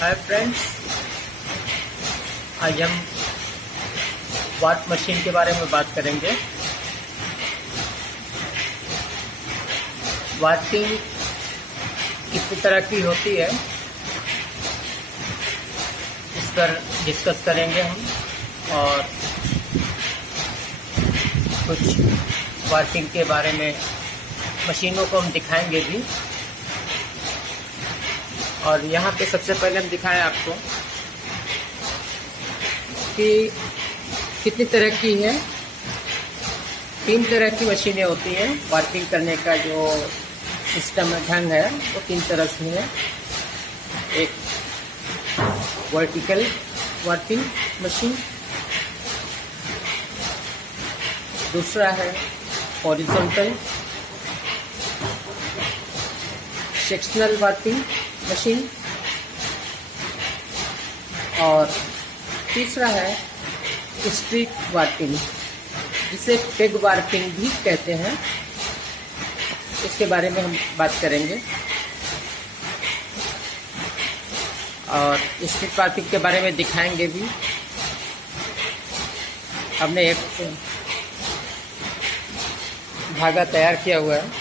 Hi friends, आज हम वाट machine के बारे में बात करेंगे। वाटिंग कितनी तरह की होती है इस पर डिस्कस करेंगे हम, और कुछ वाटिंग के बारे में मशीनों को हम दिखाएंगे भी। और यहाँ पे सबसे पहले हम दिखाएं आपको कि कितनी तरह की है। 3 तरह की मशीनें होती हैं। वाटिंग करने का जो सिस्टम ढंग है वो 3 तरह से है। एक वर्टिकल वाटिंग मशीन, दूसरा है हॉरिजॉन्टल सेक्शनल वाटिंग मशीन, और तीसरा है स्ट्रीट वाटिंग, जिसे पेग वाटिंग भी कहते हैं। इसके बारे में हम बात करेंगे। और स्ट्रीट वाटिंग के बारे में दिखाएंगे भी। हमने एक धागा तैयार किया हुआ है,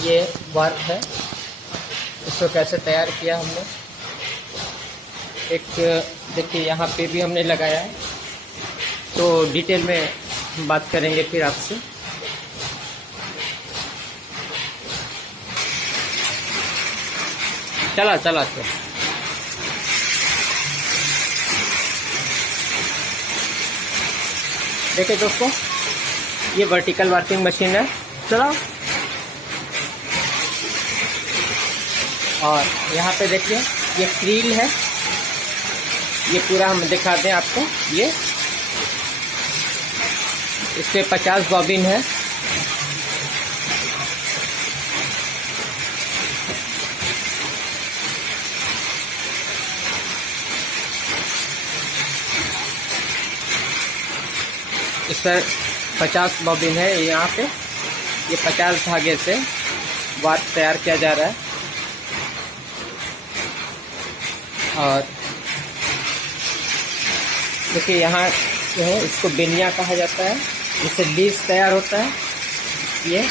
ये वाट है। इसको कैसे तैयार किया हमने, एक देखिए यहाँ पे भी हमने लगाया है, तो डिटेल में बात करेंगे फिर आपसे। चला देखिए दोस्तों, ये वर्टिकल वाटिंग मशीन है। चला, और यहाँ पे देखिए ये क्रील है। ये पूरा हम दिखाते हैं आपको। ये इस पे 50 बॉबिन है। इस पर 50 बॉबिन है। यहाँ पे ये 50 धागे से वाट तैयार किया जा रहा है। और देखिए यहाँ जो है इसको बेनिया कहा जाता है, जिससे लीस तैयार होता है ये।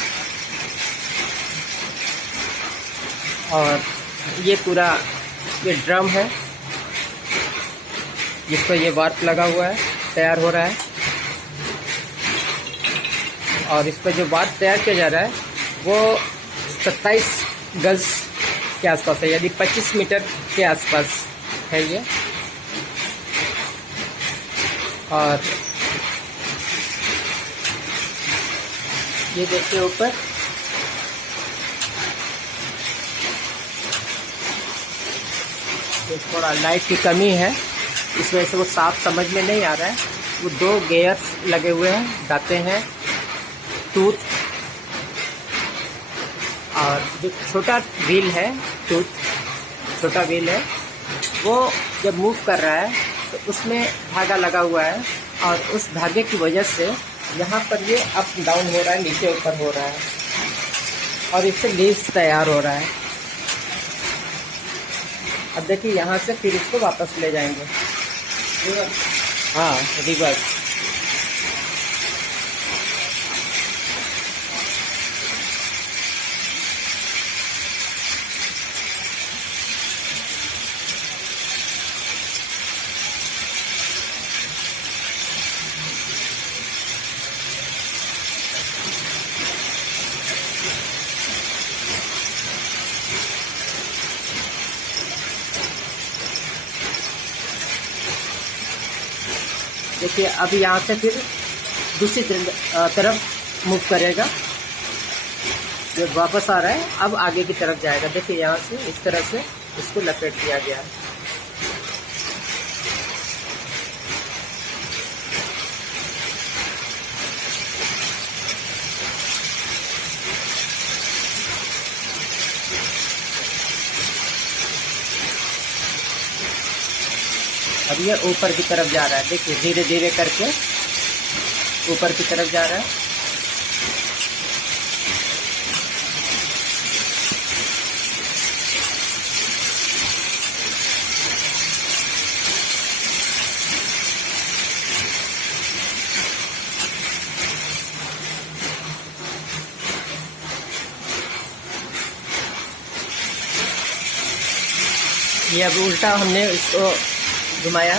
और ये पूरा ये ड्रम है, जिस पर ये वाट लगा हुआ है, तैयार हो रहा है। और इस पर जो वाट तैयार किया जा रहा है वो 27 गज के आसपास है, यानी 25 मीटर के आसपास है ये। और ये देखिए ऊपर थोड़ा लाइट की कमी है, इस वजह से वो साफ समझ में नहीं आ रहा है। वो 2 गेयर्स लगे हुए हैं, दाते हैं, टूथ, और जो छोटा व्हील है, छोटा व्हील है, वो जब मूव कर रहा है तो उसमें धागा लगा हुआ है, और उस धागे की वजह से यहाँ पर ये अप डाउन हो रहा है, नीचे ऊपर हो रहा है, और इससे लीस तैयार हो रहा है। अब देखिए यहाँ से फिर इसको वापस ले जाएंगे। हाँ, रिवर्स। देखिए अब यहाँ से फिर दूसरी तरफ मूव करेगा, जब वापस आ रहा है अब आगे की तरफ जाएगा। देखिए यहाँ से इस तरह से इसको लपेट दिया गया है। अब ये ऊपर की तरफ जा रहा है। देखिए धीरे धीरे करके ऊपर की तरफ जा रहा है। ये अब उल्टा हमने इसको घुमाया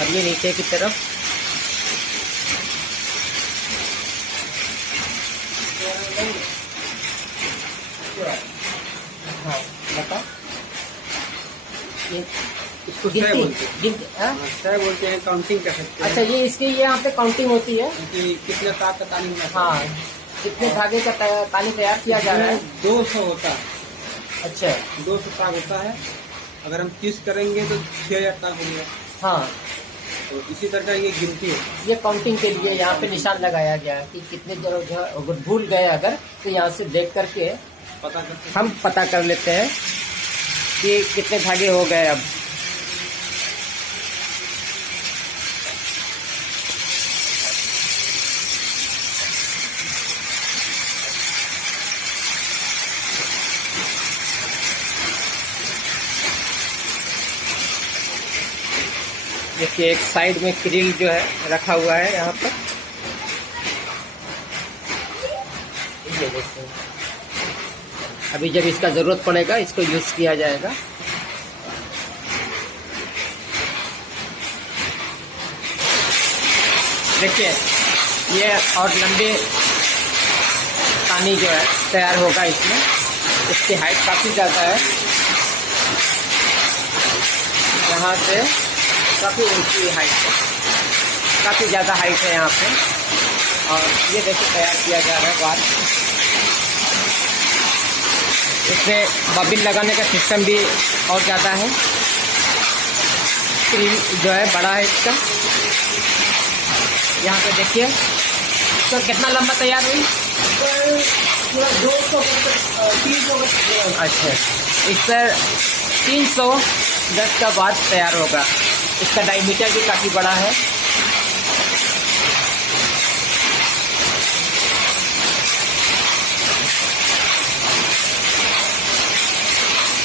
और ये नीचे की तरफ। हाँ बता, ये इसको बोलते हैं, काउंटिंग कर सकते हैं। अच्छा, ये इसकी ये यहाँ पे काउंटिंग होती है कि कितने ताक का तानी होना। हाँ, कितने धागे का पानी तैयार किया जा रहा है। 200 होता है। अच्छा, 200 ताक होता है। अगर हम 30 करेंगे तो 6000 ताक होंगे। हाँ, तो इसी तरह का ये गिनती है। ये काउंटिंग के लिए यहाँ पे निशान लगाया गया है कि कितने अगर भूल गए अगर तो यहाँ से देख करके हम पता कर लेते हैं कि कितने धागे हो गए अब। देखिए एक साइड में क्रिल जो है रखा हुआ है यहाँ पर, ये देखिए अभी जब इसका ज़रूरत पड़ेगा इसको यूज़ किया जाएगा। देखिए ये और लंबे पानी जो है तैयार होगा इसमें। इसकी हाइट काफ़ी ज़्यादा है, यहाँ से काफ़ी ऊंची हाइट है, काफ़ी ज़्यादा हाइट है यहाँ पे। और ये देखिए तैयार किया जा रहा है बाल। इसमें बबिन लगाने का सिस्टम भी और ज़्यादा है, स्क्रीन जो है बड़ा है इसका। यहाँ पे देखिए तो कितना लंबा तैयार हुई, 200 300। अच्छा, इस पर 310 का बाद तैयार होगा। इसका डायमीटर भी काफ़ी बड़ा है।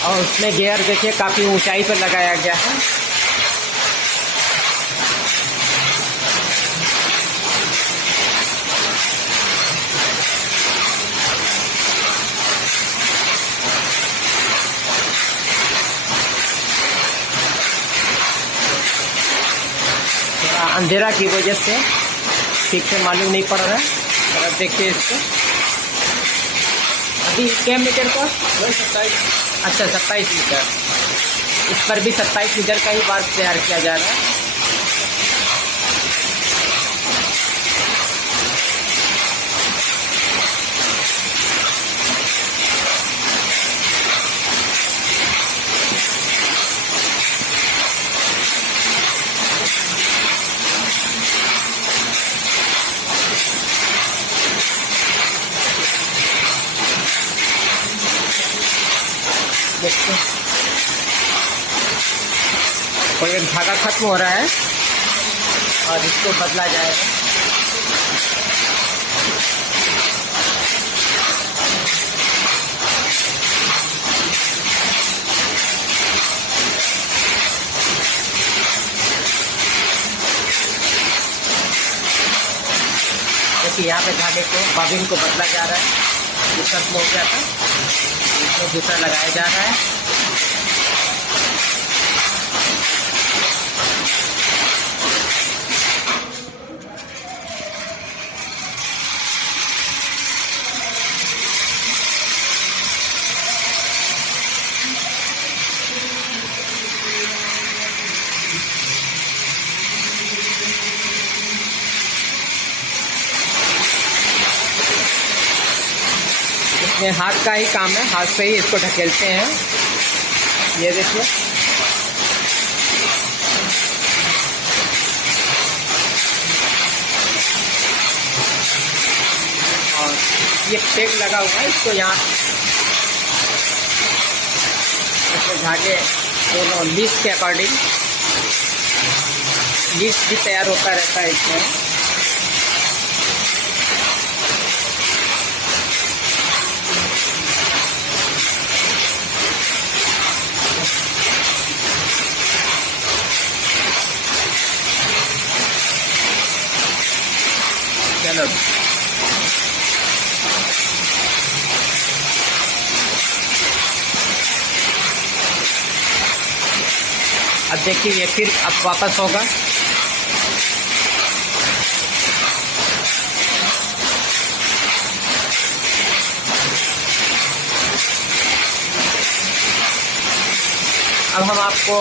और उसमें गियर देखिए काफ़ी ऊंचाई पर लगाया गया है। अंधेरा की वजह से ठीक से मालूम नहीं पड़ रहा है, और अब देखिए इसको अभी क्या मीटर का 27। अच्छा 27 मीटर। इस पर भी 27 मीटर का ही बाल तैयार किया जा रहा है। देखते कोई एक धागा खत्म हो रहा है और इसको बदला जाएगा। देखिए यहाँ पे धागे को बॉबिन को बदला जा रहा है। ये खत्म हो गया था, इसमें दूसरा लगाया जा रहा है। इसमें हाथ का ही काम है, हाथ से ही इसको ढकेलते हैं। ये देखिए और ये टेप लगा हुआ है, इसको यहाँ इसमें धागे दोनों लीस के अकॉर्डिंग लीस भी तैयार होता रहता है इसमें। चलो अब देखिए ये फिर अब वापस होगा। अब हम आपको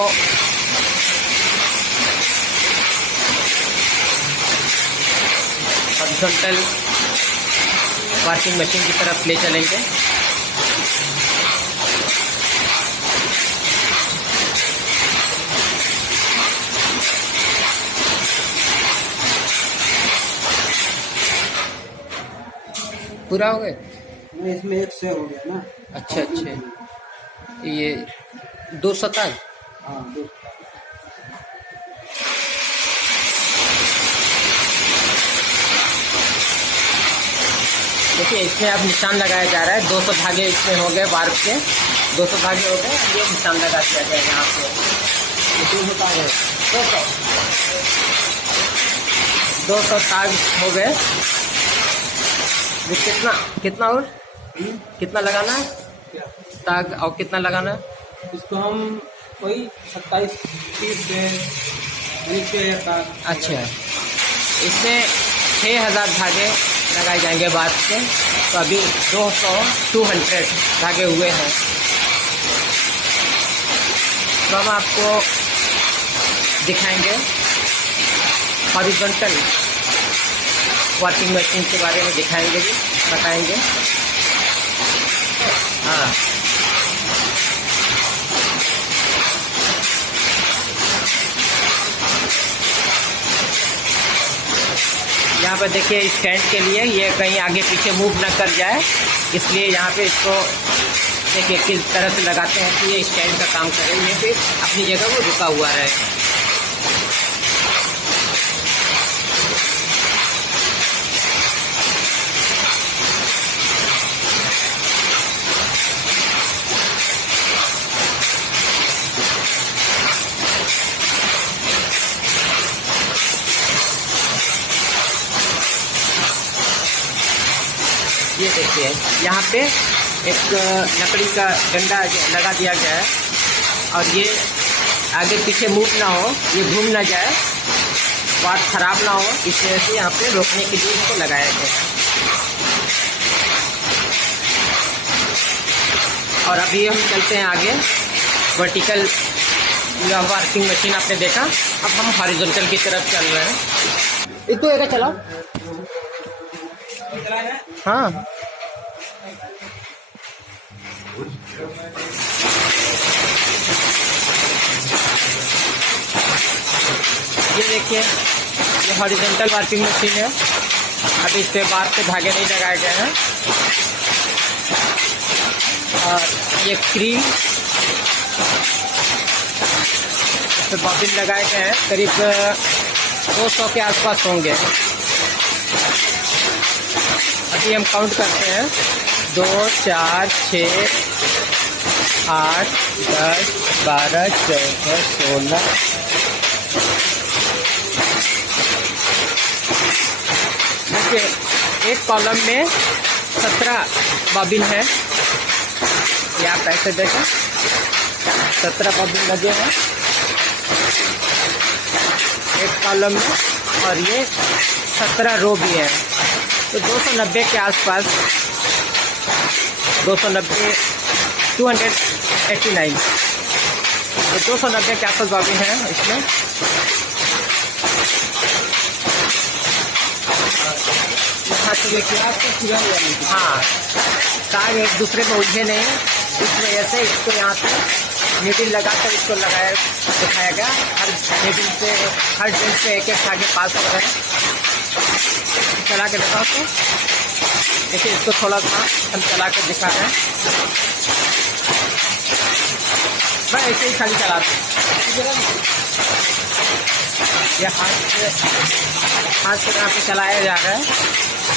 हॉरिजॉन्टल वॉशिंग मशीन की तरफ ले चलेंगे। पूरा हो गया? इसमें एक से हो गया ना। अच्छा अच्छा, ये 200 तक। हाँ, 2 देखिए इसमें अब निशान लगाया जा रहा है। 200 धागे इसमें हो गए, वार्प के 200 धागे हो गए। ये निशान लगा दिया गया यहाँ पे। 200 धागे, 200 ताग हो गए। ये कितना और कितना लगाना है क्या ताग, और कितना लगाना है? इसको हम वही 27-30 से नीचे तक। अच्छा, इसमें 6000 धागे लगाए जाएंगे बात से। तो अभी 200 धागे हुए हैं। तो हम आपको दिखाएंगे हॉरिजॉन्टल वॉशिंग मशीन के बारे में, दिखाएंगे भी, बताएंगे। हाँ, यहाँ पर देखिए स्टैंड के लिए ये कहीं आगे पीछे मूव ना कर जाए, इसलिए यहाँ पे इसको देखिए किस तरह से लगाते हैं कि ये स्टैंड का काम करे, ये फिर अपनी जगह वो रुका हुआ रहे। ये देखिए यहाँ पे एक लकड़ी का डंडा लगा दिया गया है, और ये आगे पीछे मूव ना हो, ये घूम ना जाए, बात खराब ना हो, इस वजह से यहाँ पे रोकने के लिए इसको लगाया गया है। और अभी हम चलते हैं आगे। वर्टिकल वॉशिंग मशीन आपने देखा, अब हम हॉरिजॉन्टल की तरफ चल रहे हैं। इसको एक चलाओ। हाँ, ये देखिए ये हॉरिजॉन्टल वॉशिंग मशीन है। अभी इस पे बार से धागे नहीं लगाए गए हैं। और ये क्रीम तो बॉबिन लगाए गए हैं, करीब 200 के आसपास होंगे। अभी हम काउंट करते हैं, 2, 4, 6, 8, 10, 12, 14, 16। देखिए एक कॉलम में 17 बॉबिन है। ये आप ऐसे देखें, 17 बॉबिन लगे हैं एक कॉलम में, और ये 17 रो भी है। तो 290 के आसपास, 289, तो 290 के आसपास बॉबिन है इसमें। यहाँ से देखिए, हाँ, तार एक दूसरे में उलझे नहीं, इस वजह से इसको यहाँ पे नीडल लगाकर इसको दिखाया गया। हर नीडल से, हर ड्रिल से एक धागे पास हो रहे हैं। चला के दिखाओ तो देखिए, इसको थोड़ा सा हम चला कर दिखा रहे हैं। मैं ऐसे ही खाली चलाते हैं। ये हाथ से यहाँ पे चलाया जा रहा है।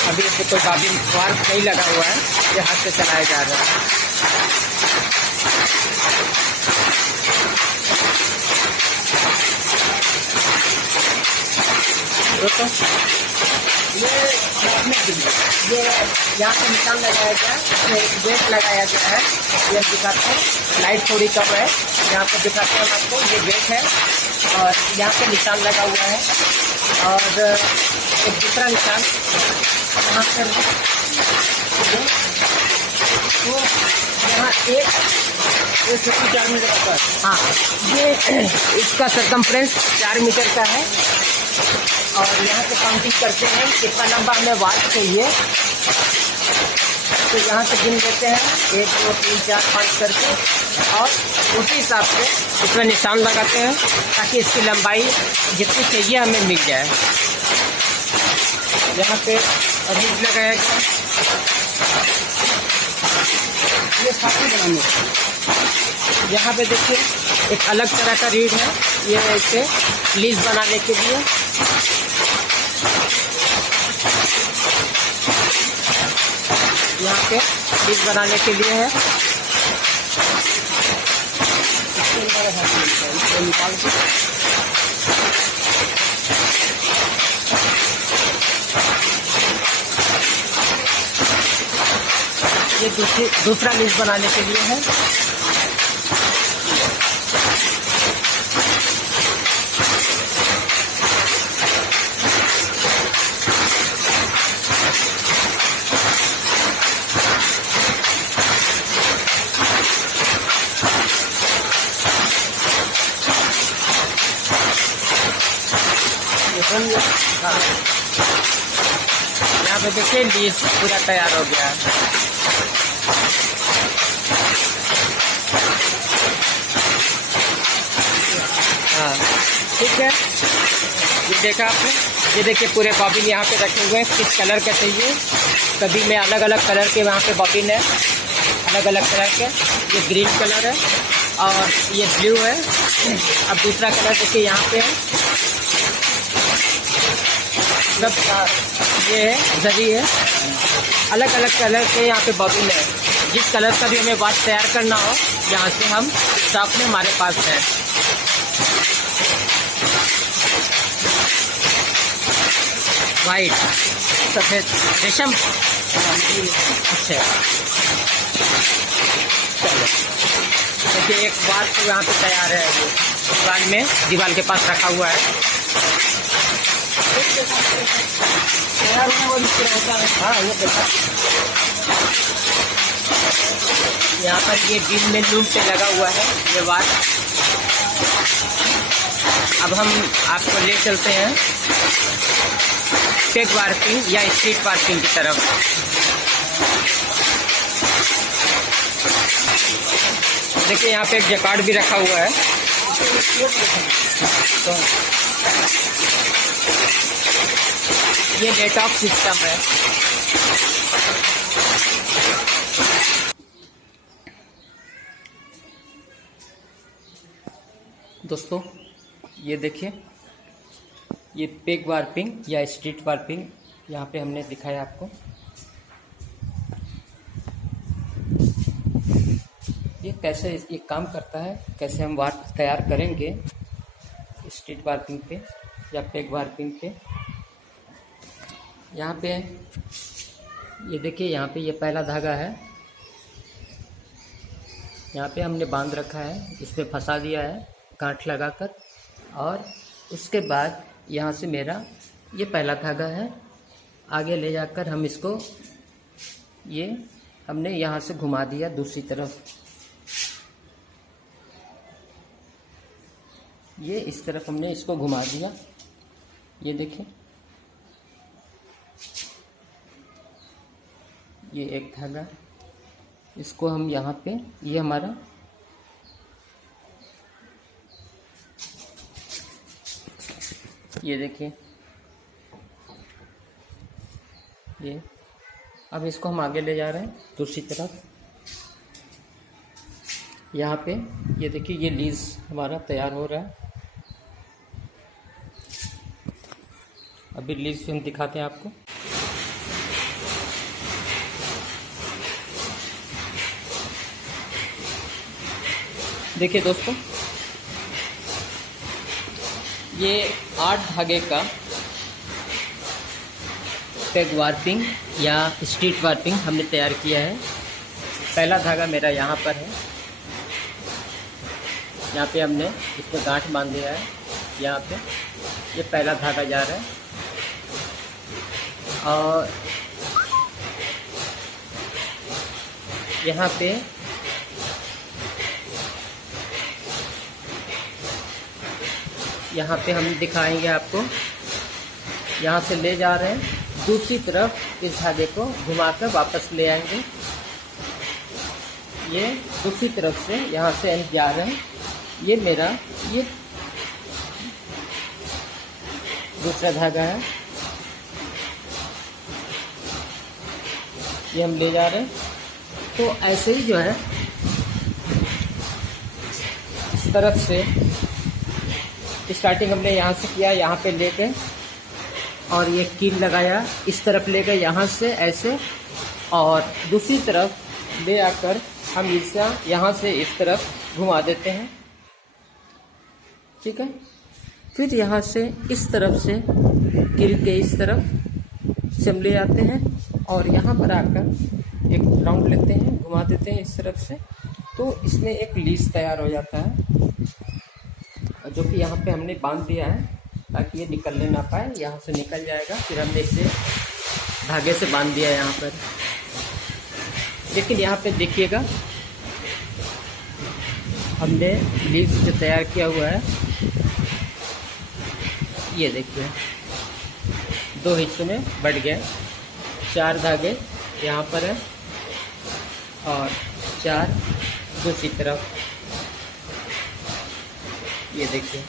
अभी इस पर कोई बॉबिन वार्प नहीं लगा हुआ है, ये हाथ से चलाया जा रहा है। दोस्तों ये यहाँ पे निशान लगाया गया है, इसमें एक वेट लगाया गया है। ये हम दिखाते हैं, लाइट थोड़ी कम है, यहाँ पे दिखाते हैं हम आपको। ये वेट है और यहाँ पे निशान लगा हुआ है और एक दूसरा निशान यहाँ पर तो यहाँ एक 4 मीटर का, हाँ ये इसका सरकमफ्रेंस 4 मीटर का है। और यहाँ पे काउंटिंग करते हैं कितना लंबा हमें वाट चाहिए, तो यहाँ से गिन लेते हैं 1 2 3 4 5 करके और उसी हिसाब से इसमें निशान लगाते हैं ताकि इसकी लंबाई जितनी चाहिए हमें मिल जाए। यहाँ पे रीड लगाया गया, ये साथी बनाने। यहाँ पे देखिए एक अलग तरह का रीड है, ये इसे लीज बनाने के लिए। यहाँ पे लीज बनाने के लिए है। निकाल के ये दूसरा लीज बनाने के लिए है। हाँ, यहाँ पे देखिए लीज पूरा तैयार हो गया है। हाँ ठीक है, ये देखा आपने, ये देखिए पूरे बॉबिन यहाँ पे रखे हुए हैं, किस कलर का चाहिए। सभी में अलग अलग कलर के वहाँ पे बॉबिन है, अलग अलग कलर के। ये ग्रीन कलर है और ये ब्लू है। अब दूसरा कलर देखिए यहाँ पे है, सब ये है जरी है, अलग अलग कलर के यहाँ पे बॉबिन है। जिस कलर का भी हमें वाट तैयार करना हो यहाँ से हम शॉप में हमारे पास है। वाइट, सफ़ेद, रेशम, अच्छा चलो देखिए एक वाट तो यहाँ पे तैयार है, दीवार में, दीवार के पास रखा हुआ है। तैयार होने वाली होता है। हाँ ये देखा, यहाँ पर ये बीम में लूप पे लगा हुआ है ये वाट। अब हम आपको ले चलते हैं पेग वार्पिंग या स्ट्रीट वार्पिंग की तरफ। देखिए यहाँ पे एक जैकार्ड भी रखा हुआ है। तो ये डेटॉक सिस्टम है। दोस्तों ये देखिए, ये पेग वार्पिंग या स्ट्रीट वार्पिंग यहाँ पे हमने दिखाया आपको। ये कैसे ये काम करता है, कैसे हम वाट तैयार करेंगे स्ट्रीट वार्पिंग पे या पेग वार्पिंग पे। यहाँ पे ये देखिए, यहाँ पे ये पहला धागा है, यहाँ पे हमने बांध रखा है, इस पे फंसा दिया है गांठ लगाकर। और उसके बाद यहाँ से मेरा ये पहला धागा है, आगे ले जाकर हम इसको ये हमने यहाँ से घुमा दिया दूसरी तरफ, ये इस तरफ हमने इसको घुमा दिया। ये देखिए ये एक धागा, इसको हम यहाँ पे, ये हमारा ये देखिए ये, अब इसको हम आगे ले जा रहे हैं दूसरी तरफ। यहाँ पे ये देखिए ये लीज हमारा तैयार हो रहा है। अभी लीज हम दिखाते हैं आपको। देखिए दोस्तों, ये 8 धागे का पैक वार्पिंग या स्ट्रीट वार्पिंग हमने तैयार किया है। पहला धागा मेरा यहाँ पर है, यहाँ पे हमने इसमें गांठ बांध दिया है। यहाँ पे ये पहला धागा जा रहा है और यहाँ पे हम दिखाएंगे आपको। यहाँ से ले जा रहे हैं, दूसरी तरफ इस धागे को घुमाकर वापस ले आएंगे। ये दूसरी तरफ से यहाँ से हम जा रहे हैं। ये मेरा ये दूसरा धागा है, ये हम ले जा रहे हैं। तो ऐसे ही जो है इस तरफ से स्टार्टिंग हमने यहाँ से किया, यहाँ पे लेके और ये कील लगाया, इस तरफ ले गए यहाँ से ऐसे, और दूसरी तरफ ले आकर हम इसे यहाँ से इस तरफ घुमा देते हैं। ठीक है, फिर यहाँ से इस तरफ से कील के इस तरफ से हम ले आते हैं और यहाँ पर आकर एक राउंड लेते हैं, घुमा देते हैं इस तरफ से। तो इसमें एक लीस तैयार हो जाता है, जो कि यहाँ पे हमने बांध दिया है ताकि ये निकलने ना पाए। यहाँ से निकल जाएगा, फिर हमने इसे धागे से बांध दिया है यहाँ पर। लेकिन यहाँ पे देखिएगा हमने लीस जो तैयार किया हुआ है, ये देखिए 2 हिस्सों में बढ़ गया। 4 धागे यहाँ पर है और 4 दूसरी तरफ। ये देखिए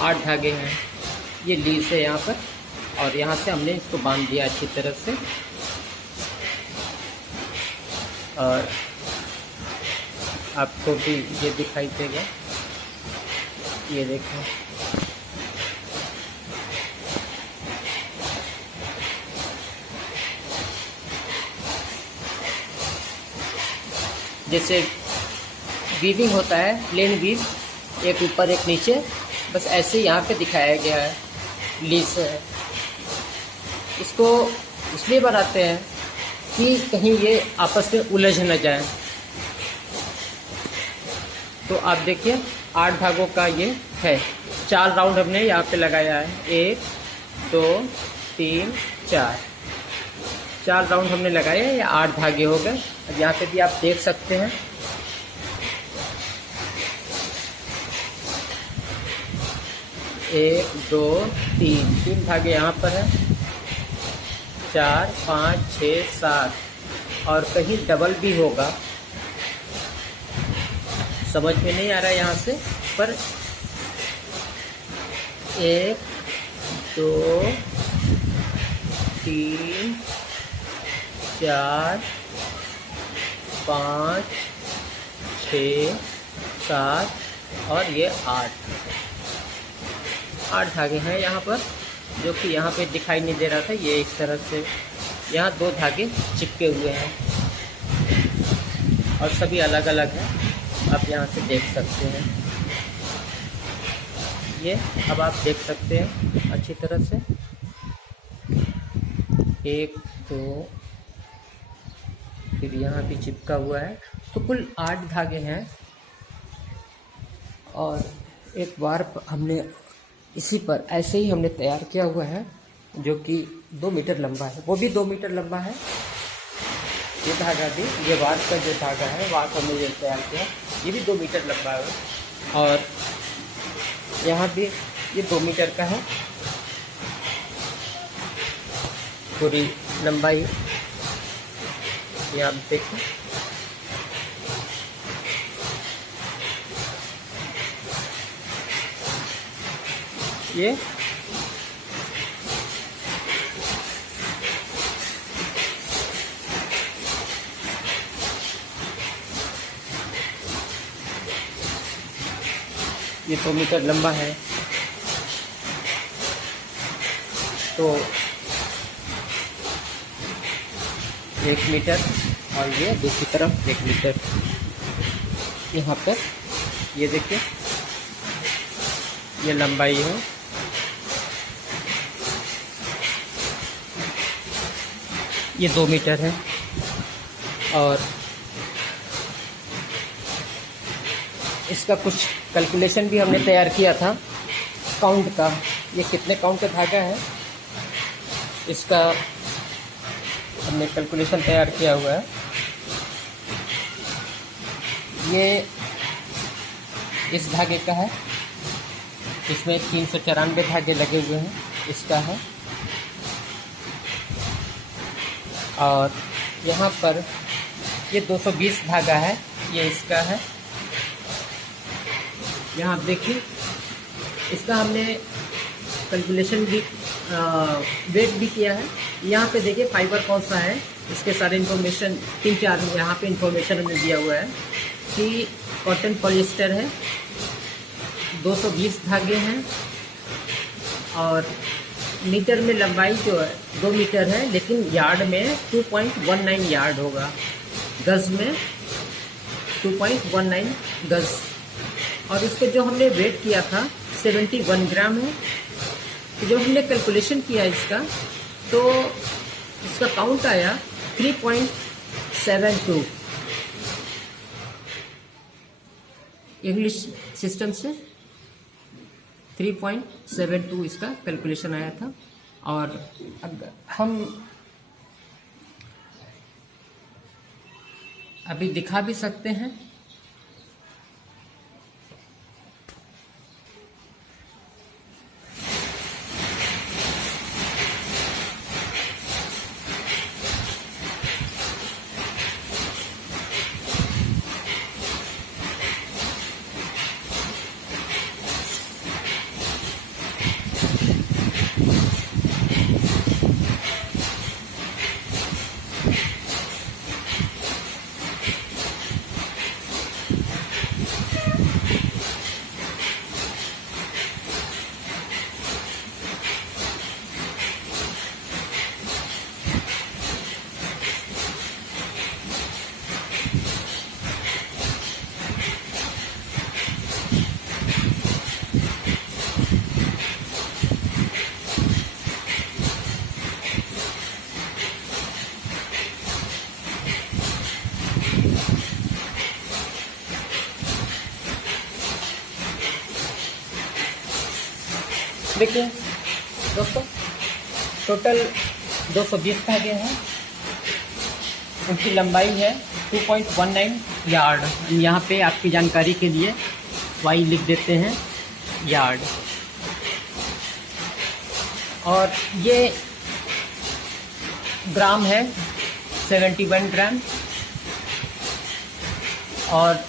8 धागे हैं, ये लीस है यहाँ पर, और यहाँ से हमने इसको बांध दिया अच्छी तरह से। और आपको भी ये दिखाई देगा, ये देखो जैसे वीविंग होता है, प्लेन वीव, एक ऊपर एक नीचे, बस ऐसे यहाँ पे दिखाया गया है। लीस है, इसको इसलिए बनाते हैं कि कहीं ये आपस में उलझ न जाए। तो आप देखिए 8 धागों का ये है। 4 राउंड हमने यहाँ पे लगाया है, 1 2 3 4 राउंड हमने लगाए हैं, या 8 धागे हो गए। अब यहाँ पे भी आप देख सकते हैं, एक 2 3 धागे यहाँ पर है, 4 5 6 7, और कहीं डबल भी होगा, समझ में नहीं आ रहा है यहाँ से, पर 1 2 3 4 5 6 7 और ये 8 धागे हैं यहाँ पर, जो कि यहाँ पे दिखाई नहीं दे रहा था। ये इस तरह से यहाँ 2 धागे चिपके हुए हैं और सभी अलग अलग हैं, आप यहाँ से देख सकते हैं। ये अब आप देख सकते हैं अच्छी तरह से, 1 2, फिर यहाँ भी चिपका हुआ है। तो कुल 8 धागे हैं, और एक बार हमने इसी पर ऐसे ही हमने तैयार किया हुआ है, जो कि 2 मीटर लंबा है, वो भी 2 मीटर लंबा है। ये धागा भी, ये वार का जो धागा है वार को हमने तैयार किया, ये भी 2 मीटर लंबा है, और यहाँ भी ये 2 मीटर का है पूरी लंबाई। ये आप देखिए, ये ये 2 मीटर लंबा है। तो 1 मीटर, और ये दूसरी तरफ 1 मीटर। यहाँ पर ये देखिए, ये लंबाई है। ये 2 मीटर है। और इसका कुछ कैलकुलेशन भी हमने तैयार किया था काउंट का, ये कितने काउंट का धागा है इसका हमने कैलकुलेशन तैयार किया हुआ है। ये इस धागे का है, इसमें 394 धागे लगे हुए हैं, इसका है। और यहाँ पर ये 220 धागा है, ये इसका है। यहाँ देखिए इसका हमने कैलकुलेशन भी वेट भी किया है। यहाँ पे देखिए फाइबर कौन सा है, इसके सारे इन्फॉर्मेशन 3-4 यहाँ पे इन्फॉर्मेशन हमने दिया हुआ है कि कॉटन पॉलिएस्टर है, 220 धागे हैं और मीटर में लंबाई जो है 2 मीटर है, लेकिन यार्ड में 2.19 यार्ड होगा, गज में 2.19 गज। और इसको जो हमने वेट किया था 71 ग्राम है। तो जब हमने कैलकुलेशन किया इसका तो इसका काउंट आया 3.72 इंग्लिश सिस्टम से 3.72 इसका कैलकुलेशन आया था। और अब हम अभी दिखा भी सकते हैं। देखिए दोस्तों, टोटल 220 धागे हैं, उनकी लंबाई है 2.19 यार्ड। यहाँ पे आपकी जानकारी के लिए वाई लिख देते हैं यार्ड। और ये ग्राम है 71 ग्राम, और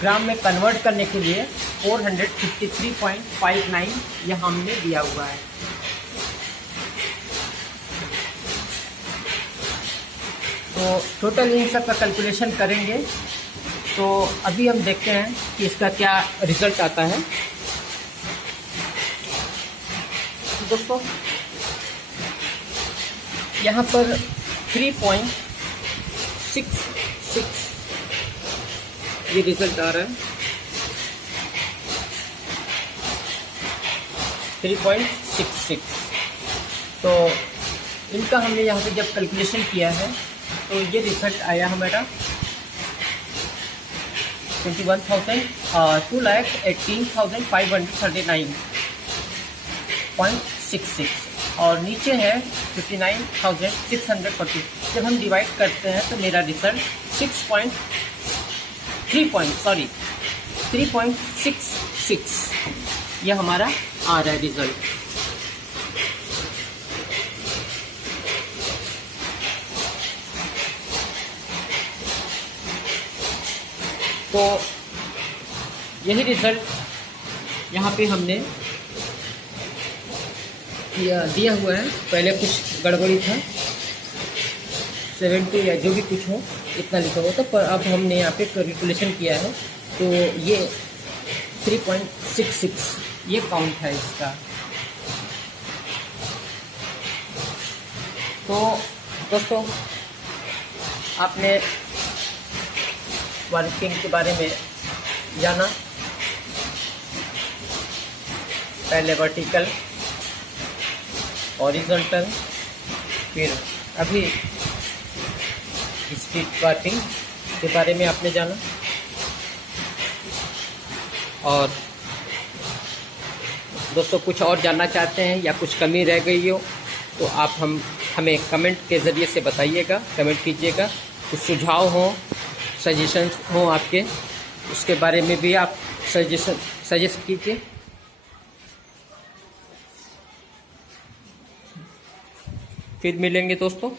ग्राम में कन्वर्ट करने के लिए 453.59 यहाँ हमने दिया हुआ है। तो टोटल इन सब का कैलकुलेशन करेंगे तो अभी हम देखते हैं कि इसका क्या रिजल्ट आता है। दोस्तों यहाँ पर 3.66 ये रिजल्ट आ रहा है, 3.66। तो इनका हमने यहाँ पे जब कैलकुलेशन किया है तो ये रिजल्ट आया हमारा 2,18,539.66 और नीचे है 59,640। जब हम डिवाइड करते हैं तो मेरा रिजल्ट 3.66 ये हमारा आ रहा है रिजल्ट। तो यही रिजल्ट यहाँ पे हमने दिया हुआ है। पहले कुछ गड़बड़ी था, 70 या जो भी कुछ हो इतना लिखा हुआ था, पर अब हमने यहाँ पे कैलकुलेशन किया है तो ये 3.66 ये काउंट है इसका। तो दोस्तों आपने वर्किंग के बारे में जाना, पहले वर्टिकल, हॉरिजॉन्टल, फिर अभी स्पीड वार्पिंग के बारे में आपने जाना, और दोस्तों कुछ और जानना चाहते हैं या कुछ कमी रह गई हो तो आप हमें कमेंट के ज़रिए से बताइएगा, कमेंट कीजिएगा। कुछ सुझाव हो, सजेशंस हो आपके, उसके बारे में भी आप सजेस्ट कीजिए। फिर मिलेंगे दोस्तों।